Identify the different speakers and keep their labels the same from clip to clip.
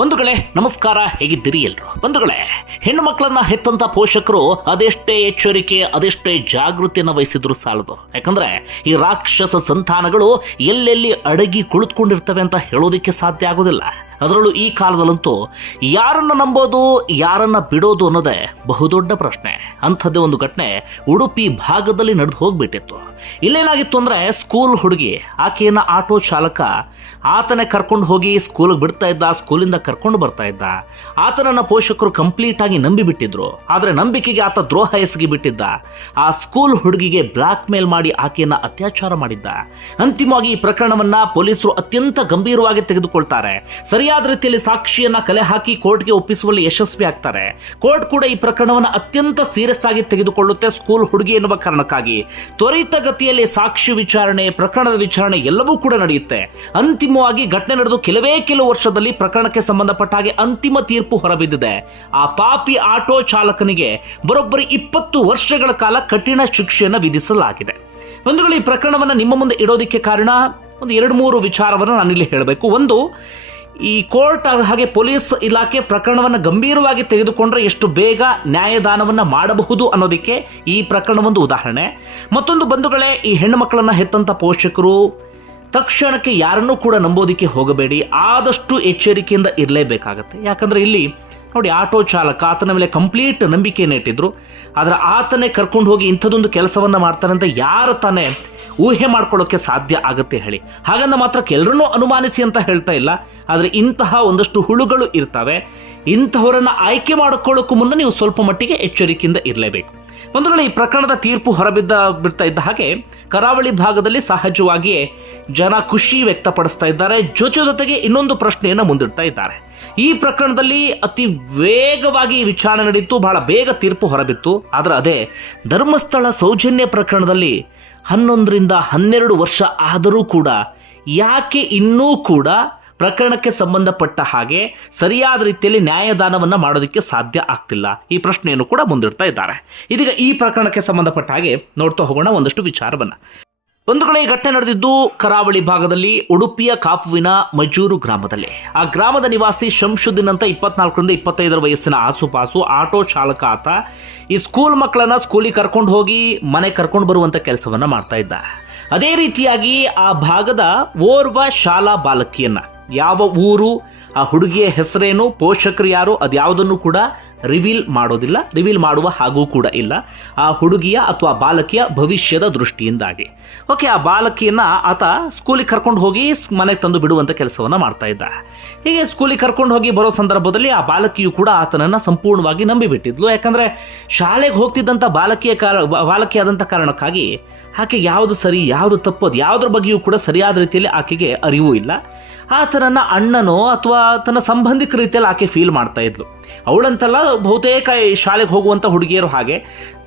Speaker 1: ಬಂಧುಗಳೇ, ನಮಸ್ಕಾರ. ಹೇಗಿದ್ದೀರಿ ಎಲ್ರು? ಬಂಧುಗಳೇ ಹೆಣ್ಣು ಮಕ್ಕಳನ್ನ ಹೆತ್ತಂತ ಪೋಷಕರು ಅದೆಷ್ಟೇ ಎಚ್ಚರಿಕೆ, ಅದೆಷ್ಟೇ ಜಾಗೃತಿಯನ್ನು ವಹಿಸಿದ್ರು ಸಾಲದು. ಯಾಕಂದ್ರೆ ಈ ರಾಕ್ಷಸ ಸಂತಾನಗಳು ಎಲ್ಲೆಲ್ಲಿ ಅಡಗಿ ಕುಳಿತುಕೊಂಡಿರ್ತವೆ ಅಂತ ಹೇಳೋದಕ್ಕೆ ಸಾಧ್ಯ ಆಗೋದಿಲ್ಲ. ಅದರಲ್ಲೂ ಈ ಕಾಲದಲ್ಲಂತೂ ಯಾರನ್ನ ನಂಬೋದು, ಯಾರನ್ನ ಬಿಡೋದು ಅನ್ನೋದೇ ಬಹುದೊಡ್ಡ ಪ್ರಶ್ನೆ. ಅಂಥದ್ದೇ ಒಂದು ಘಟನೆ ಉಡುಪಿ ಭಾಗದಲ್ಲಿ ನಡೆದು ಹೋಗ್ಬಿಟ್ಟಿತ್ತು. ಇಲ್ಲೇನಾಗಿತ್ತು ಅಂದ್ರೆ ಸ್ಕೂಲ್ ಹುಡುಗಿ, ಆಕೆಯನ್ನ ಆಟೋ ಚಾಲಕ ಆತನೇ ಕರ್ಕೊಂಡು ಹೋಗಿ ಸ್ಕೂಲ್ಗೆ ಬಿಡ್ತಾ ಇದ್ದ, ಸ್ಕೂಲಿಂದ ಕರ್ಕೊಂಡು ಬರ್ತಾ ಇದ್ದ. ಆತನನ್ನ ಪೋಷಕರು ಕಂಪ್ಲೀಟ್ ಆಗಿ ನಂಬಿ ಬಿಟ್ಟಿದ್ರು ಆದ್ರೆ ನಂಬಿಕೆಗೆ ಆತ ದ್ರೋಹ ಎಸಗಿ ಬಿಟ್ಟಿದ್ದ ಆ ಸ್ಕೂಲ್ ಹುಡುಗಿಗೆ ಬ್ಲಾಕ್ ಮೇಲ್ ಮಾಡಿ ಆಕೆಯನ್ನ ಅತ್ಯಾಚಾರ ಮಾಡಿದ್ದ. ಅಂತಿಮವಾಗಿ ಈ ಪ್ರಕರಣವನ್ನ ಪೊಲೀಸರು ಅತ್ಯಂತ ಗಂಭೀರವಾಗಿ ತೆಗೆದುಕೊಳ್ತಾರೆ. ಸರಿಯಾದ ರೀತಿಯಲ್ಲಿ ಸಾಕ್ಷಿಯನ್ನ ಕಲೆ ಹಾಕಿ ಕೋರ್ಟ್ಗೆ ಒಪ್ಪಿಸುವಲ್ಲಿ ಯಶಸ್ವಿ ಆಗ್ತಾರೆ. ಕೋರ್ಟ್ ಕೂಡ ಈ ಪ್ರಕರಣವನ್ನು ಅತ್ಯಂತ ಸೀರಿಯಸ್ ಆಗಿ ತೆಗೆದುಕೊಳ್ಳುತ್ತೆ ಸ್ಕೂಲ್ ಹುಡುಗಿ ಎನ್ನುವ ಕಾರಣಕ್ಕಾಗಿ. ತ್ವರಿತಗತಿಯಲ್ಲಿ ಸಾಕ್ಷಿ ವಿಚಾರಣೆ, ಪ್ರಕರಣದ ವಿಚಾರಣೆ ಎಲ್ಲವೂ ಕೂಡ ನಡೆಯುತ್ತೆ. ಅಂತಿಮವಾಗಿ ಘಟನೆ ನಡೆದು ಕೆಲವೇ ಕೆಲವು ವರ್ಷದಲ್ಲಿ ಪ್ರಕರಣಕ್ಕೆ ಸಂಬಂಧಪಟ್ಟ ಹಾಗೆ ಅಂತಿಮ ತೀರ್ಪು ಹೊರಬಿದ್ದಿದೆ. ಆ ಪಾಪಿ ಆಟೋ ಚಾಲಕನಿಗೆ ಬರೋಬ್ಬರಿ ಇಪ್ಪತ್ತು ವರ್ಷಗಳ ಕಾಲ ಕಠಿಣ ಶಿಕ್ಷೆಯನ್ನು ವಿಧಿಸಲಾಗಿದೆ. ಬಂಧುಗಳು, ಈ ಪ್ರಕರಣವನ್ನು ನಿಮ್ಮ ಮುಂದೆ ಇಡೋದಕ್ಕೆ ಕಾರಣ ಒಂದು ಎರಡು ಮೂರು ವಿಚಾರವನ್ನು ನಾನಿಲ್ಲಿ ಹೇಳಬೇಕು. ಒಂದು, ಈ ಕೋರ್ಟ್ ಹಾಗೆ ಪೊಲೀಸ್ ಇಲಾಖೆ ಪ್ರಕರಣವನ್ನು ಗಂಭೀರವಾಗಿ ತೆಗೆದುಕೊಂಡ್ರೆ ಎಷ್ಟು ಬೇಗ ನ್ಯಾಯದಾನವನ್ನು ಮಾಡಬಹುದು ಅನ್ನೋದಕ್ಕೆ ಈ ಪ್ರಕರಣ ಒಂದು ಉದಾಹರಣೆ. ಮತ್ತೊಂದು ಬಂಧುಗಳೇ, ಈ ಹೆಣ್ಣು ಮಕ್ಕಳನ್ನು ಹೆತ್ತಂತ ಪೋಷಕರು ತಕ್ಷಣಕ್ಕೆ ಯಾರನ್ನೂ ಕೂಡ ನಂಬೋದಕ್ಕೆ ಹೋಗಬೇಡಿ. ಆದಷ್ಟು ಎಚ್ಚರಿಕೆಯಿಂದ ಇರಲೇಬೇಕಾಗತ್ತೆ. ಯಾಕಂದರೆ ಇಲ್ಲಿ ನೋಡಿ ಆಟೋ ಚಾಲಕ ಆತನ ಮೇಲೆ ಕಂಪ್ಲೀಟ್ ನಂಬಿಕೆಯನ್ನು ಇಟ್ಟಿದ್ರು ಆದರೆ ಆತನೇ ಕರ್ಕೊಂಡು ಹೋಗಿ ಇಂಥದ್ದೊಂದು ಕೆಲಸವನ್ನು ಮಾಡ್ತಾನೆ ಅಂತ ಯಾರು ತಾನೇ ಊಹೆ ಮಾಡ್ಕೊಳ್ಳೋಕ್ಕೆ ಸಾಧ್ಯ ಆಗುತ್ತೆ ಹೇಳಿ. ಹಾಗಂದ ಮಾತ್ರ ಎಲ್ಲರನ್ನೂ ಅನುಮಾನಿಸಿ ಅಂತ ಹೇಳ್ತಾ ಇಲ್ಲ. ಆದರೆ ಇಂತಹ ಒಂದಷ್ಟು ಹುಳುಗಳು ಇರ್ತವೆ. ಇಂಥವರನ್ನು ಆಯ್ಕೆ ಮಾಡಿಕೊಳ್ಳೋಕ್ಕೂ ಮುನ್ನ ನೀವು ಸ್ವಲ್ಪ ಮಟ್ಟಿಗೆ ಎಚ್ಚರಿಕೆಯಿಂದ ಇರಲೇಬೇಕು. ಒಂದು ಈ ಪ್ರಕರಣದ ತೀರ್ಪು ಹೊರಬಿದ್ದ ಬಿಡ್ತಾ ಇದ್ದ ಹಾಗೆ ಕರಾವಳಿ ಭಾಗದಲ್ಲಿ ಸಹಜವಾಗಿಯೇ ಜನ ಖುಷಿ ವ್ಯಕ್ತಪಡಿಸ್ತಾ ಇದ್ದಾರೆ. ಜೊತೆ ಜೊತೆಗೆ ಇನ್ನೊಂದು ಪ್ರಶ್ನೆಯನ್ನು ಮುಂದಿಡ್ತಾ ಇದ್ದಾರೆ. ಈ ಪ್ರಕರಣದಲ್ಲಿ ಅತಿ ವೇಗವಾಗಿ ವಿಚಾರಣೆ ನಡೆಯಿತು ಬಹಳ ಬೇಗ ತೀರ್ಪು ಹೊರಬಿತ್ತು. ಆದರೆ ಅದೇ ಧರ್ಮಸ್ಥಳ ಸೌಜನ್ಯ ಪ್ರಕರಣದಲ್ಲಿ ಹನ್ನೊಂದರಿಂದ ಹನ್ನೆರಡು ವರ್ಷ ಆದರೂ ಕೂಡ, ಯಾಕೆ ಇನ್ನೂ ಕೂಡ ಪ್ರಕರಣಕ್ಕೆ ಸಂಬಂಧಪಟ್ಟ ಹಾಗೆ ಸರಿಯಾದ ರೀತಿಯಲ್ಲಿ ನ್ಯಾಯದಾನವನ್ನ ಮಾಡೋದಕ್ಕೆ ಸಾಧ್ಯ ಆಗ್ತಿಲ್ಲ. ಈ ಪ್ರಶ್ನೆಯನ್ನು ಕೂಡ ಮುಂದಿಡ್ತಾ ಇದ್ದಾರೆ. ಇದೀಗ ಈ ಪ್ರಕರಣಕ್ಕೆ ಸಂಬಂಧಪಟ್ಟ ಹಾಗೆ ನೋಡ್ತಾ ಹೋಗೋಣ, ಒಂದಷ್ಟು ವಿಚಾರವನ್ನ. ಒಂದು ಕಡೆ ಈ ಘಟನೆ ನಡೆದಿದ್ದು ಕರಾವಳಿ ಭಾಗದಲ್ಲಿ, ಉಡುಪಿಯ ಕಾಪುವಿನ ಮಜೂರು ಗ್ರಾಮದಲ್ಲಿ. ಆ ಗ್ರಾಮದ ನಿವಾಸಿ ಶಂಶುದ್ದೀನ್ ಅಂತ ಇಪ್ಪತ್ನಾಲ್ಕರಿಂದ ಇಪ್ಪತ್ತೈದರ ವಯಸ್ಸಿನ ಆಸುಪಾಸು ಆಟೋ ಚಾಲಕ ಆತ ಈ ಸ್ಕೂಲ್ ಮಕ್ಕಳನ್ನ ಸ್ಕೂಲಿಗೆ ಕರ್ಕೊಂಡು ಹೋಗಿ ಮನೆ ಕರ್ಕೊಂಡು ಬರುವಂತ ಕೆಲಸವನ್ನ ಮಾಡ್ತಾ ಇದ್ದ. ಅದೇ ರೀತಿಯಾಗಿ ಆ ಭಾಗದ ಓರ್ವ ಶಾಲಾ ಬಾಲಕಿಯನ್ನ ಯಾವ ಊರು ಆ ಹುಡುಗಿಯ ಹೆಸರೇನು, ಪೋಷಕರು ಯಾರು, ಅದ್ಯಾವುದನ್ನು ಕೂಡ ರಿವೀಲ್ ಮಾಡೋದಿಲ್ಲ ರಿವೀಲ್ ಮಾಡುವ ಹಾಗೂ ಕೂಡ ಇಲ್ಲ. ಆ ಹುಡುಗಿಯ ಅಥವಾ ಬಾಲಕಿಯ ಭವಿಷ್ಯದ ದೃಷ್ಟಿಯಿಂದಾಗಿ. ಓಕೆ ಆ ಬಾಲಕಿಯನ್ನು ಆತ ಸ್ಕೂಲಿಗೆ ಕರ್ಕೊಂಡು ಹೋಗಿ ಮನೆಗೆ ತಂದು ಬಿಡುವಂಥ ಕೆಲಸವನ್ನು ಮಾಡ್ತಾ ಇದ್ದ. ಹೀಗೆ ಸ್ಕೂಲಿಗೆ ಕರ್ಕೊಂಡು ಹೋಗಿ ಬರೋ ಸಂದರ್ಭದಲ್ಲಿ ಆ ಬಾಲಕಿಯು ಕೂಡ ಆತನನ್ನು ಸಂಪೂರ್ಣವಾಗಿ ನಂಬಿಬಿಟ್ಟಿದ್ಲು. ಯಾಕಂದರೆ ಶಾಲೆಗೆ ಹೋಗ್ತಿದ್ದಂಥ ಬಾಲಕಿಯ ಕಾರ ಬಾಲಕಿಯಾದಂಥ ಕಾರಣಕ್ಕಾಗಿ ಆಕೆ ಯಾವುದು ಸರಿ, ಯಾವುದು ತಪ್ಪು ಅದು ಯಾವುದ್ರ ಬಗ್ಗೆಯೂ ಕೂಡ ಸರಿಯಾದ ರೀತಿಯಲ್ಲಿ ಆಕೆಗೆ ಅರಿವು ಇಲ್ಲ. ಆತನನ್ನು ಅಣ್ಣನೋ ಅಥವಾ ತನ್ನ ಸಂಬಂಧಿಕ ರೀತಿಯಲ್ಲಿ ಆಕೆ ಫೀಲ್ ಮಾಡ್ತಾ ಇದ್ಲು. ಅವಳಂತಲ್ಲ ಬಹುತೇಕ ಶಾಲೆಗೆ ಹೋಗುವಂಥ ಹುಡುಗಿಯರು ಹಾಗೆ,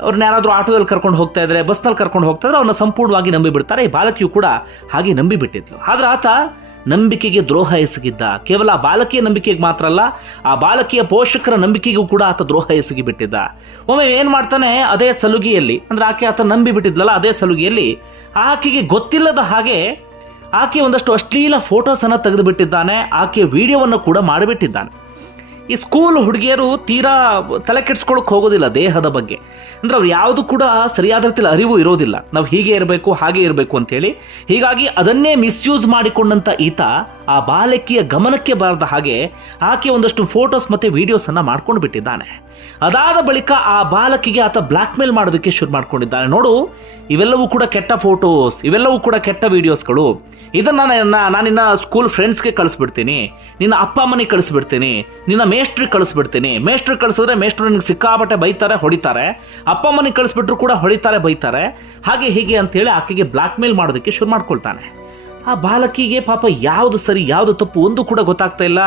Speaker 1: ಅವ್ರನ್ನ ಯಾರಾದರೂ ಆಟೋದಲ್ಲಿ ಕರ್ಕೊಂಡು ಹೋಗ್ತಾ ಇದ್ರೆ ಬಸ್ನಲ್ಲಿ ಕರ್ಕೊಂಡು ಹೋಗ್ತಾ ಇದ್ರೆ ಅವ್ರನ್ನ ಸಂಪೂರ್ಣವಾಗಿ ನಂಬಿಬಿಡ್ತಾರೆ ಈ ಬಾಲಕಿಯು ಕೂಡ ಹಾಗೆ ನಂಬಿಬಿಟ್ಟಿದ್ಲು ಆದರೆ ಆತ ನಂಬಿಕೆಗೆ ದ್ರೋಹ ಎಸಗಿದ್ದ. ಕೇವಲ ಬಾಲಕಿಯ ನಂಬಿಕೆಗೆ ಮಾತ್ರ ಅಲ್ಲ, ಆ ಬಾಲಕಿಯ ಪೋಷಕರ ನಂಬಿಕೆಗೂ ಕೂಡ ಆತ ದ್ರೋಹ ಎಸಗಿ ಬಿಟ್ಟಿದ್ದ. ಒಮ್ಮೆ ಏನು ಮಾಡ್ತಾನೆ, ಅದೇ ಸಲುಗಿಯಲ್ಲಿ, ಅಂದ್ರೆ ಆಕೆ ಆತ ನಂಬಿ ಬಿಟ್ಟಿದ್ಲಲ್ಲ, ಅದೇ ಸಲುಗಿಯಲ್ಲಿ, ಆಕೆಗೆ ಗೊತ್ತಿಲ್ಲದ ಹಾಗೆ ಆಕೆ ಒಂದಷ್ಟು ಅಶ್ಲೀಲ ಫೋಟೋಸನ್ನು ತೆಗೆದುಬಿಟ್ಟಿದ್ದಾನೆ. ಆಕೆ ವಿಡಿಯೋವನ್ನು ಕೂಡ ಮಾಡಿಬಿಟ್ಟಿದ್ದಾನೆ. ಈ ಸ್ಕೂಲ್ ಹುಡುಗಿಯರು ತೀರಾ ತಲೆ ಕೆಡ್ಸ್ಕೊಳಕ್ಕೆ ಹೋಗೋದಿಲ್ಲ ದೇಹದ ಬಗ್ಗೆ. ಅಂದ್ರೆ ಅವ್ರು ಯಾವುದು ಕೂಡ ಸರಿಯಾದ ರೀತಿಯಲ್ಲಿ ಅರಿವು ಇರೋದಿಲ್ಲ. ನಾವು ಹೀಗೆ ಇರಬೇಕು, ಹಾಗೆ ಇರಬೇಕು ಅಂತೇಳಿ. ಹೀಗಾಗಿ ಅದನ್ನೇ ಮಿಸ್ಯೂಸ್ ಮಾಡಿಕೊಂಡಂಥ ಈತ ಆ ಬಾಲಕಿಯ ಗಮನಕ್ಕೆ ಬಾರದ ಹಾಗೆ ಆಕೆ ಒಂದಷ್ಟು ಫೋಟೋಸ್ ಮತ್ತು ವಿಡಿಯೋಸನ್ನು ಮಾಡ್ಕೊಂಡು ಬಿಟ್ಟಿದ್ದಾನೆ. ಅದಾದ ಬಳಿಕ ಆ ಬಾಲಕಿಗೆ ಆತ ಬ್ಲ್ಯಾಕ್ ಮೇಲ್ ಮಾಡೋದಕ್ಕೆ ಶುರು ಮಾಡ್ಕೊಂಡಿದ್ದಾನೆ. ನೋಡು, ಇವೆಲ್ಲವೂ ಕೂಡ ಕೆಟ್ಟ ಫೋಟೋಸ್, ಇವೆಲ್ಲವೂ ಕೂಡ ಕೆಟ್ಟ ವಿಡಿಯೋಸ್ಗಳು ಇದನ್ನು ನಾನು ನಾನಿನ್ನ ಸ್ಕೂಲ್ ಫ್ರೆಂಡ್ಸ್ಗೆ ಕಳಿಸ್ಬಿಡ್ತೀನಿ. ನಿನ್ನ ಅಪ್ಪ ಅಮ್ಮನಿಗೆ ಕಳಿಸ್ಬಿಡ್ತೀನಿ. ನಿನ್ನ ಮೇಷ್ಟ್ರಿಗೆ ಕಳಿಸ್ಬಿಡ್ತೀನಿ. ಮೇಷ್ಟ್ರಿಗೆ ಕಳಿಸಿದ್ರೆ ಮೇಷ್ಟ್ರು ನಿನಗೆ ಸಿಕ್ಕಾಬಟ್ಟೆ ಬೈತಾರೆ, ಹೊಡಿತಾರೆ. ಅಪ್ಪ ಅಮ್ಮನಿಗೆ ಕಳಿಸ್ಬಿಟ್ರು ಕೂಡ ಹೊಡಿತಾರೆ, ಬೈತಾರೆ. ಹಾಗೆ ಹೀಗೆ ಅಂತೇಳಿ ಆಕೆಗೆ ಬ್ಲ್ಯಾಕ್ ಮೇಲ್ ಮಾಡೋದಕ್ಕೆ ಶುರು ಮಾಡ್ಕೊಳ್ತಾನೆ. ಆ ಬಾಲಕಿಗೆ ಪಾಪ ಯಾವುದು ಸರಿ, ಯಾವುದು ತಪ್ಪು ಒಂದು ಕೂಡ ಗೊತ್ತಾಗ್ತಾ ಇಲ್ಲ.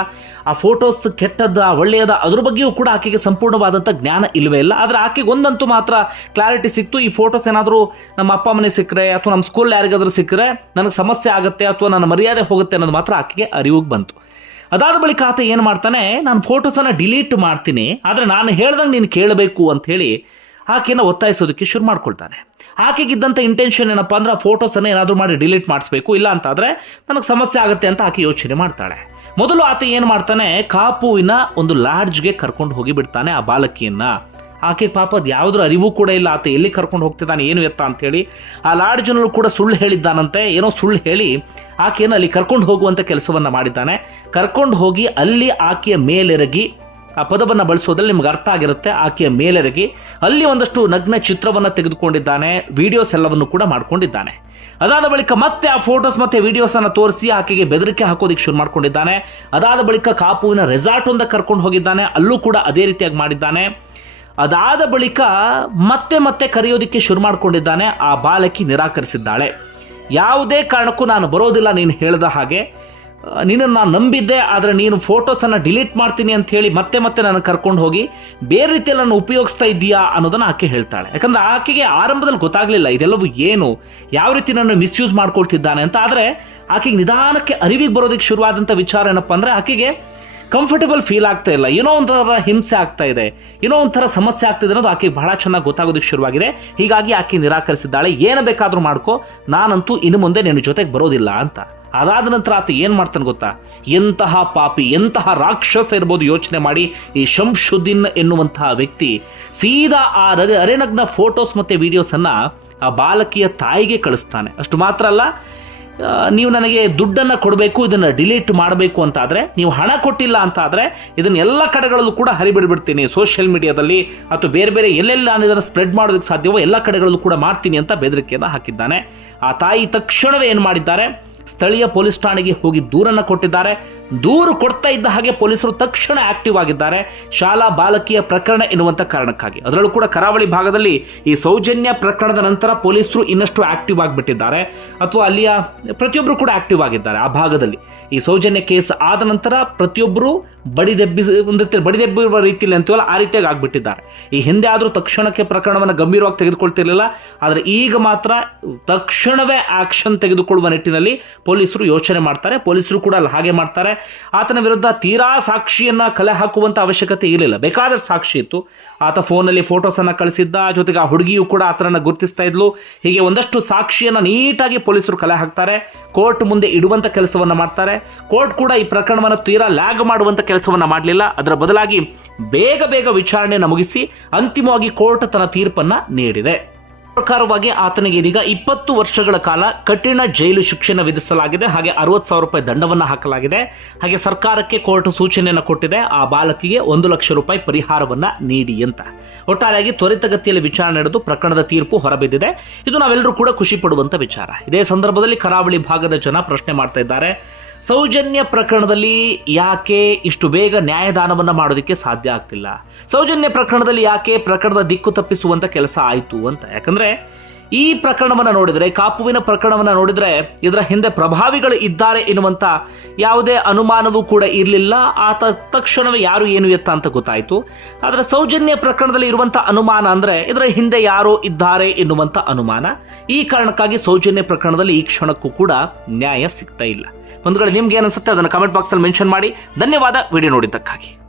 Speaker 1: ಆ ಫೋಟೋಸ್ ಕೆಟ್ಟದ್ದ, ಒಳ್ಳೆಯದ, ಅದ್ರ ಬಗ್ಗೆಯೂ ಕೂಡ ಆಕೆಗೆ ಸಂಪೂರ್ಣವಾದಂಥ ಜ್ಞಾನ ಇಲ್ಲವೇ ಇಲ್ಲ. ಆದರೆ ಆಕೆಗೆ ಒಂದಂತೂ ಮಾತ್ರ ಕ್ಲಾರಿಟಿ ಸಿಕ್ತು. ಈ ಫೋಟೋಸ್ ಏನಾದರೂ ನಮ್ಮ ಅಪ್ಪ ಮನೆ ಸಿಕ್ಕರೆ ಅಥವಾ ನಮ್ಮ ಸ್ಕೂಲ್ ಯಾರಿಗಾದರೂ ಸಿಕ್ಕರೆ ನನಗೆ ಸಮಸ್ಯೆ ಆಗುತ್ತೆ ಅಥವಾ ನನ್ನ ಮರ್ಯಾದೆ ಹೋಗುತ್ತೆ ಅನ್ನೋದು ಮಾತ್ರ ಆಕೆಗೆ ಅರಿವಿಗೆ ಬಂತು. ಅದಾದ ಬಳಿಕ ಆತ ಏನು ಮಾಡ್ತಾನೆ, ನಾನು ಫೋಟೋಸನ್ನು ಡಿಲೀಟ್ ಮಾಡ್ತೀನಿ. ಆದರೆ ನಾನು ಹೇಳ್ದಂಗೆ ನೀನು ಕೇಳಬೇಕು ಅಂತ ಆಕೆನ ಒತ್ತಾಯಿಸೋದಕ್ಕೆ ಶುರು ಮಾಡ್ಕೊಳ್ತಾನೆ. ಆಕೆಗಿದ್ದಂಥ ಇಂಟೆನ್ಷನ್ ಏನಪ್ಪ ಅಂದ್ರೆ ಆ ಫೋಟೋಸನ್ನು ಏನಾದರೂ ಮಾಡಿ ಡಿಲೀಟ್ ಮಾಡಿಸ್ಬೇಕು, ಇಲ್ಲ ಅಂತಾದರೆ ನನಗೆ ಸಮಸ್ಯೆ ಆಗುತ್ತೆ ಅಂತ ಆಕೆ ಯೋಚನೆ ಮಾಡ್ತಾಳೆ. ಮೊದಲು ಆತ ಏನು ಮಾಡ್ತಾನೆ, ಕಾಪುವಿನ ಒಂದು ಲಾಡ್ಜ್ಗೆ ಕರ್ಕೊಂಡು ಹೋಗಿ ಬಿಡ್ತಾನೆ ಆ ಬಾಲಕಿಯನ್ನು. ಆಕೆ ಪಾಪ ಅದು ಯಾವುದ್ರ ಅರಿವು ಕೂಡ ಇಲ್ಲ, ಆತ ಎಲ್ಲಿ ಕರ್ಕೊಂಡು ಹೋಗ್ತಿದ್ದಾನೆ, ಏನು ಎತ್ತ ಅಂತೇಳಿ ಆ ಲಾಡ್ಜ್ನಲ್ಲೂ ಕೂಡ ಸುಳ್ಳು ಹೇಳಿದ್ದಾನಂತೆ, ಏನೋ ಸುಳ್ಳು ಹೇಳಿ ಆಕೆಯನ್ನು ಅಲ್ಲಿ ಕರ್ಕೊಂಡು ಹೋಗುವಂಥ ಕೆಲಸವನ್ನು ಮಾಡಿದ್ದಾನೆ. ಕರ್ಕೊಂಡು ಹೋಗಿ ಅಲ್ಲಿ ಆಕೆಯ ಮೇಲೆರಗಿ ಆ ಪದವನ್ನು ಬಳಸೋದ್ರಲ್ಲಿ ನಿಮ್ಗೆ ಅರ್ಥ ಆಗಿರುತ್ತೆ. ಆಕೆಯ ಮೇಲೆರಗಿ ಅಲ್ಲಿ ಒಂದಷ್ಟು ನಗ್ನ ಚಿತ್ರವನ್ನು ತೆಗೆದುಕೊಂಡಿದ್ದಾನೆ. ವಿಡಿಯೋಸ್ ಎಲ್ಲವನ್ನು ಕೂಡ ಮಾಡ್ಕೊಂಡಿದ್ದಾನೆ. ಅದಾದ ಬಳಿಕ ಮತ್ತೆ ಆ ಫೋಟೋಸ್ ಮತ್ತೆ ವಿಡಿಯೋಸ್ ಅನ್ನು ತೋರಿಸಿ ಆಕೆಗೆ ಬೆದರಿಕೆ ಹಾಕೋದಕ್ಕೆ ಶುರು ಮಾಡ್ಕೊಂಡಿದ್ದಾನೆ. ಅದಾದ ಬಳಿಕ ಕಾಪುವಿನ ರೆಸಾರ್ಟ್ ಒಂದಕ್ಕೆ ಕರ್ಕೊಂಡು ಹೋಗಿದ್ದಾನೆ. ಅಲ್ಲೂ ಕೂಡ ಅದೇ ರೀತಿಯಾಗಿ ಮಾಡಿದ್ದಾನೆ. ಅದಾದ ಬಳಿಕ ಮತ್ತೆ ಮತ್ತೆ ಕರೆಯೋದಕ್ಕೆ ಶುರು ಮಾಡ್ಕೊಂಡಿದ್ದಾನೆ. ಆ ಬಾಲಕಿ ನಿರಾಕರಿಸಿದ್ದಾಳೆ. ಯಾವುದೇ ಕಾರಣಕ್ಕೂ ನಾನು ಬರೋದಿಲ್ಲ ನೀನು ಹೇಳಿದ ಹಾಗೆ. ನಿನ್ನನ್ನು ನಾನು ನಂಬಿದ್ದೆ, ಆದರೆ ನೀನು ಫೋಟೋಸನ್ನು ಡಿಲೀಟ್ ಮಾಡ್ತೀನಿ ಅಂತ ಹೇಳಿ ಮತ್ತೆ ಮತ್ತೆ ನಾನು ಕರ್ಕೊಂಡು ಹೋಗಿ ಬೇರೆ ರೀತಿಯಲ್ಲಿ ನಾನು ಉಪಯೋಗಿಸ್ತಾ ಇದ್ದೀಯಾ ಅನ್ನೋದನ್ನು ಆಕೆ ಹೇಳ್ತಾಳೆ. ಯಾಕಂದ್ರೆ ಆಕೆಗೆ ಆರಂಭದಲ್ಲಿ ಗೊತ್ತಾಗಲಿಲ್ಲ ಇದೆಲ್ಲವೂ ಏನು, ಯಾವ ರೀತಿ ನಾನು ಮಿಸ್ಯೂಸ್ ಮಾಡ್ಕೊಳ್ತಿದ್ದಾನೆ ಅಂತ. ಆದರೆ ಆಕೆಗೆ ನಿಧಾನಕ್ಕೆ ಅರಿವಿಗೆ ಬರೋದಕ್ಕೆ ಶುರುವಾದಂಥ ವಿಚಾರ ಏನಪ್ಪ ಅಂದರೆ ಆಕೆಗೆ ಕಂಫರ್ಟಬಲ್ ಫೀಲ್ ಆಗ್ತಾ ಇಲ್ಲ. ಏನೋ ಒಂಥರ ಹಿಂಸೆ ಆಗ್ತಾ ಇದೆ. ಏನೋ ಒಂಥರ ಸಮಸ್ಯೆ ಆಗ್ತಿದೆ ಅನ್ನೋದು ಆಕೆಗೆ ಬಹಳ ಚೆನ್ನಾಗಿ ಗೊತ್ತಾಗೋದಕ್ಕೆ ಶುರುವಾಗಿದೆ. ಹೀಗಾಗಿ ಆಕೆ ನಿರಾಕರಿಸಿದ್ದಾಳೆ. ಏನು ಬೇಕಾದರೂ ಮಾಡ್ಕೋ. ನಾನಂತೂ ಇನ್ನು ಮುಂದೆ ನಿನ್ನ ಜೊತೆಗೆ ಬರೋದಿಲ್ಲ ಅಂತ. ಅದಾದ ನಂತರ ಆತ ಏನು ಮಾಡ್ತಾನೆ ಗೊತ್ತಾ? ಎಂತಹ ಪಾಪಿ, ಎಂತಹ ರಾಕ್ಷಸ ಇರ್ಬೋದು ಯೋಚನೆ ಮಾಡಿ ಈ ಶಂಶುದ್ದೀನ್ ಎನ್ನುವಂತಹ ವ್ಯಕ್ತಿ ಸೀದಾ ಆ ಅರೆನಗ್ನ ಫೋಟೋಸ್ ಮತ್ತು ವಿಡಿಯೋಸನ್ನು ಆ ಬಾಲಕಿಯ ತಾಯಿಗೆ ಕಳಿಸ್ತಾನೆ. ಅಷ್ಟು ಮಾತ್ರ ಅಲ್ಲ ನೀವು ನನಗೆ ದುಡ್ಡನ್ನು ಕೊಡಬೇಕು, ಇದನ್ನು ಡಿಲೀಟ್ ಮಾಡಬೇಕು ಅಂತ ಆದರೆ ನೀವು ಹಣ ಕೊಟ್ಟಿಲ್ಲ ಅಂತ ಆದರೆ ಇದನ್ನು ಎಲ್ಲ ಕಡೆಗಳಲ್ಲೂ ಕೂಡ ಹರಿಬಿಡ್ಬಿಡ್ತೀನಿ ಸೋಷಿಯಲ್ ಮೀಡಿಯಾದಲ್ಲಿ ಅಥವಾ ಬೇರೆ ಬೇರೆ ಎಲ್ಲೆಲ್ಲಿ ನಾನು ಇದನ್ನು ಸ್ಪ್ರೆಡ್ ಮಾಡೋದಕ್ಕೆ ಸಾಧ್ಯವೋ ಎಲ್ಲ ಕಡೆಗಳಲ್ಲೂ ಕೂಡ ಮಾಡ್ತೀನಿ ಅಂತ ಬೆದರಿಕೆಯನ್ನು ಹಾಕಿದ್ದಾನೆ. ಆ ತಾಯಿ ತಕ್ಷಣವೇ ಏನು ಮಾಡಿದ್ದಾರೆ? ಸ್ಥಳೀಯ ಪೊಲೀಸ್ ಠಾಣೆಗೆ ಹೋಗಿ ದೂರನ್ನು ಕೊಟ್ಟಿದ್ದಾರೆ. ದೂರು ಕೊಡ್ತಾ ಇದ್ದ ಹಾಗೆ ಪೊಲೀಸರು ತಕ್ಷಣ ಆಕ್ಟಿವ್ ಆಗಿದ್ದಾರೆ. ಶಾಲಾ ಬಾಲಕಿಯ ಪ್ರಕರಣ ಎನ್ನುವಂಥ ಕಾರಣಕ್ಕಾಗಿ. ಅದರಲ್ಲೂ ಕೂಡ ಕರಾವಳಿ ಭಾಗದಲ್ಲಿ ಈ ಸೌಜನ್ಯ ಪ್ರಕರಣದ ನಂತರ ಪೊಲೀಸರು ಇನ್ನಷ್ಟು ಆಕ್ಟಿವ್ ಆಗಿಬಿಟ್ಟಿದ್ದಾರೆ. ಅಥವಾ ಅಲ್ಲಿಯ ಪ್ರತಿಯೊಬ್ಬರು ಕೂಡ ಆಕ್ಟಿವ್ ಆಗಿದ್ದಾರೆ ಆ ಭಾಗದಲ್ಲಿ. ಈ ಸೌಜನ್ಯ ಕೇಸ್ ಆದ ನಂತರ ಪ್ರತಿಯೊಬ್ಬರು ಬಡಿದೆಬ್ಬಿ ಒಂದು ರೀತಿ ಬಡಿದೆಬ್ಬಿರುವ ರೀತಿಯಲ್ಲಿ ಅಂತೀವಲ್ಲ ಆ ರೀತಿಯಾಗಿ ಆಗಿಬಿಟ್ಟಿದ್ದಾರೆ. ಈ ಹಿಂದೆ ಆದರೂ ತಕ್ಷಣಕ್ಕೆ ಪ್ರಕರಣವನ್ನು ಗಂಭೀರವಾಗಿ ತೆಗೆದುಕೊಳ್ತಿರಲಿಲ್ಲ, ಆದರೆ ಈಗ ಮಾತ್ರ ತಕ್ಷಣವೇ ಆಕ್ಷನ್ ತೆಗೆದುಕೊಳ್ಳುವ ನಿಟ್ಟಿನಲ್ಲಿ ಪೊಲೀಸರು ಯೋಚನೆ ಮಾಡ್ತಾರೆ. ಪೊಲೀಸರು ಕೂಡ ಅಲ್ಲಿ ಹಾಗೆ ಮಾಡ್ತಾರೆ. ಆತನ ವಿರುದ್ಧ ತೀರಾ ಸಾಕ್ಷಿಯನ್ನ ಕಲೆ ಹಾಕುವಂಥ ಅವಶ್ಯಕತೆ ಇರಲಿಲ್ಲ. ಬೇಕಾದಷ್ಟು ಸಾಕ್ಷಿ ಇತ್ತು. ಆತ ಫೋನಲ್ಲಿ ಫೋಟೋಸನ್ನು ಕಳಿಸಿದ್ದ, ಜೊತೆಗೆ ಆ ಹುಡುಗಿಯು ಕೂಡ ಆತನನ್ನು ಗುರುತಿಸ್ತಾ ಇದ್ಲು. ಹೀಗೆ ಒಂದಷ್ಟು ಸಾಕ್ಷಿಯನ್ನ ನೀಟಾಗಿ ಪೊಲೀಸರು ಕಲೆ ಹಾಕ್ತಾರೆ. ಕೋರ್ಟ್ ಮುಂದೆ ಇಡುವಂಥ ಕೆಲಸವನ್ನ ಮಾಡ್ತಾರೆ. ಕೋರ್ಟ್ ಕೂಡ ಈ ಪ್ರಕರಣವನ್ನು ತೀರಾ ಲ್ಯಾಗ್ ಮಾಡುವಂತ ಕೆಲಸವನ್ನ ಮಾಡಲಿಲ್ಲ. ಅದರ ಬದಲಾಗಿ ಬೇಗ ಬೇಗ ವಿಚಾರಣೆಯನ್ನು ಮುಗಿಸಿ ಅಂತಿಮವಾಗಿ ಕೋರ್ಟ್ ತನ್ನ ತೀರ್ಪನ್ನು ನೀಡಿದೆ. ಪ್ರಕಾರವಾಗಿ ಆತನಿಗೆ ಇದೀಗ ಇಪ್ಪತ್ತು ವರ್ಷಗಳ ಕಾಲ ಕಠಿಣ ಜೈಲು ಶಿಕ್ಷೆಯನ್ನು ವಿಧಿಸಲಾಗಿದೆ. ಹಾಗೆ ಅರವತ್ತು ಸಾವಿರ ರೂಪಾಯಿ ದಂಡವನ್ನು ಹಾಕಲಾಗಿದೆ. ಹಾಗೆ ಸರ್ಕಾರಕ್ಕೆ ಕೋರ್ಟ್ ಸೂಚನೆಯನ್ನು ಕೊಟ್ಟಿದೆ. ಆ ಬಾಲಕಿಗೆ ಒಂದು ಲಕ್ಷ ರೂಪಾಯಿ ಪರಿಹಾರವನ್ನು ನೀಡಿ ಅಂತ. ಒಟ್ಟಾರೆಯಾಗಿ ತ್ವರಿತಗತಿಯಲ್ಲಿ ವಿಚಾರಣೆ ನಡೆದು ಪ್ರಕರಣದ ತೀರ್ಪು ಹೊರಬಿದ್ದಿದೆ. ಇದು ನಾವೆಲ್ಲರೂ ಕೂಡ ಖುಷಿ ಪಡುವಂತ ವಿಚಾರ. ಇದೇ ಸಂದರ್ಭದಲ್ಲಿ ಕರಾವಳಿ ಭಾಗದ ಜನ ಪ್ರಶ್ನೆ ಮಾಡ್ತಾ ಇದ್ದಾರೆ. ಸೌಜನ್ಯ ಪ್ರಕರಣದಲ್ಲಿ ಯಾಕೆ ಇಷ್ಟು ಬೇಗ ನ್ಯಾಯದಾನವನ್ನು ಮಾಡೋದಕ್ಕೆ ಸಾಧ್ಯ ಆಗ್ತಿಲ್ಲ? ಸೌಜನ್ಯ ಪ್ರಕರಣದಲ್ಲಿ ಯಾಕೆ ಪ್ರಕರಣದ ದಿಕ್ಕು ತಪ್ಪಿಸುವಂಥ ಕೆಲಸ ಆಯಿತು ಅಂತ? ಯಾಕಂದ್ರೆ ಈ ಪ್ರಕರಣವನ್ನು ನೋಡಿದರೆ, ಕಾಪುವಿನ ಪ್ರಕರಣವನ್ನು ನೋಡಿದರೆ ಇದರ ಹಿಂದೆ ಪ್ರಭಾವಿಗಳು ಇದ್ದಾರೆ ಎನ್ನುವಂಥ ಯಾವುದೇ ಅನುಮಾನವೂ ಕೂಡ ಇರಲಿಲ್ಲ. ಆತ ತಕ್ಷಣವೇ ಯಾರು ಏನು ಎತ್ತ ಅಂತ ಗೊತ್ತಾಯಿತು. ಆದರೆ ಸೌಜನ್ಯ ಪ್ರಕರಣದಲ್ಲಿ ಇರುವಂಥ ಅನುಮಾನ ಅಂದ್ರೆ ಇದರ ಹಿಂದೆ ಯಾರೋ ಇದ್ದಾರೆ ಎನ್ನುವಂಥ ಅನುಮಾನ. ಈ ಕಾರಣಕ್ಕಾಗಿ ಸೌಜನ್ಯ ಪ್ರಕರಣದಲ್ಲಿ ಈ ಕ್ಷಣಕ್ಕೂ ಕೂಡ ನ್ಯಾಯ ಸಿಗ್ತಾ ಇಲ್ಲ. ಒಂದು ನಿಮ್ಗೆ ಏನಿಸುತ್ತೆ ಅದನ್ನು ಕಮೆಂಟ್ ಬಾಕ್ಸಲ್ಲಿ ಮೆನ್ಷನ್ ಮಾಡಿ. ಧನ್ಯವಾದ. ವಿಡಿಯೋ ನೋಡಿದ್ದಕ್ಕಾಗಿ.